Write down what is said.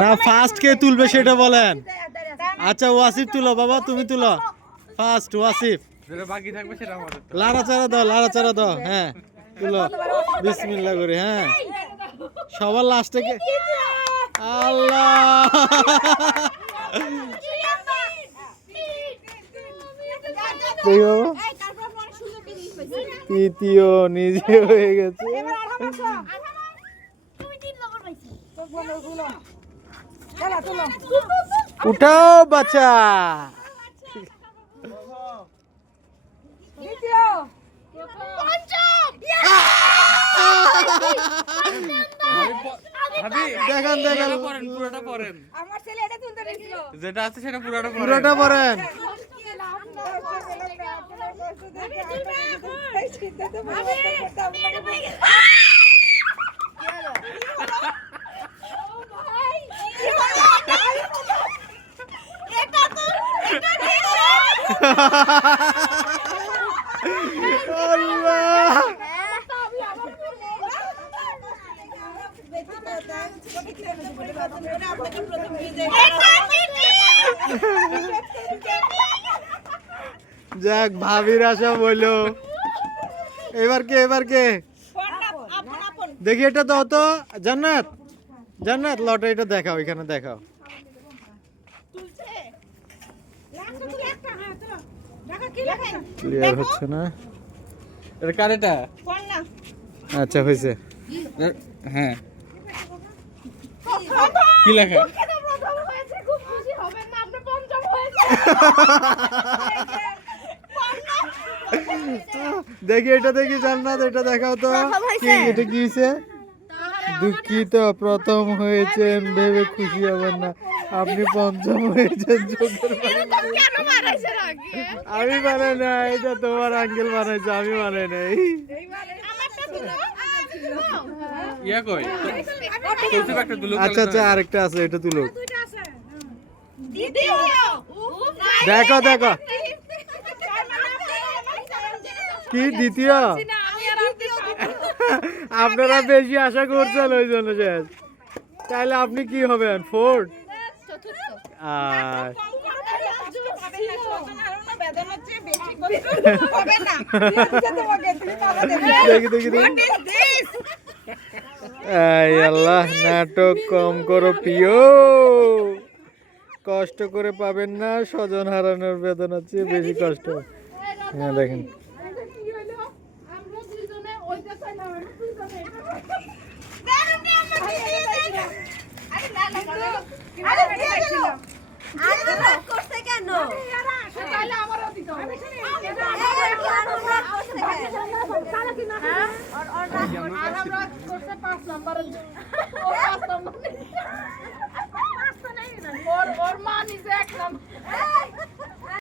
না ফার্স্ট কে তুলবে সেটা বলেন। আচ্ছা ওয়াসিফ তুলো বাবা, তুমি তুলো ফার্স্ট ওয়াসিফ। বাকি থাকবে সেটা আমাদের। লাড়াচাড়া দাও, লাড়াচাড়া দাও। হ্যাঁ তুলো, বিসমিল্লাহ করে। হ্যাঁ সবার লাস্টে কে? আল্লাহ দেখো তৃতীয় নিজে হয়ে গেছে। উঠাও বাচ্চা। দেখান দেখান পুরোটা পড়েন। আমার ছেলে এটা তুলতে গেছিল। যেটা আছে সেটা পুরোটা পড়েন। পুরোটা পড়েন। আল্লাহ যাক ভাবির আশা বললো। এবার কে, এবার কে? দেখি এটা দাও তো জান্নাত, জান্নাত লটারিটা দেখাও, এখানে দেখাও। ক্লিয়ার হচ্ছে না। এটা কার এটা? আচ্ছা হয়েছে। হ্যাঁ কি লেখা? দেখি এটা, দেখি জান্নাত এটা দেখাও তো। কি এটা কি হয়েছে? দুঃখিত প্রথম হয়েছেন ভেবে খুশি হবেন না, আপনি পঞ্চম হয়েছেন। আমি বানাই না, এটা তোমার আঙ্কেল বানাইছে, আমি বানাই নাই। ইয়া কই? আচ্ছা আচ্ছা আরেকটা আছে, এটা তুলো। দেখো দেখো কি দ্বিতীয়? আপনারা বেশি আশা করছেন ওই জন্য শেষ। তাহলে আপনি কি হবেন? ফোর্থ। দেখি দেখি আল্লাহ, নাটক কম করো প্রিয়, কষ্ট করে পাবেন না, স্বজন হারানোর বেদনার চেয়ে বেশি কষ্ট। হ্যাঁ দেখেন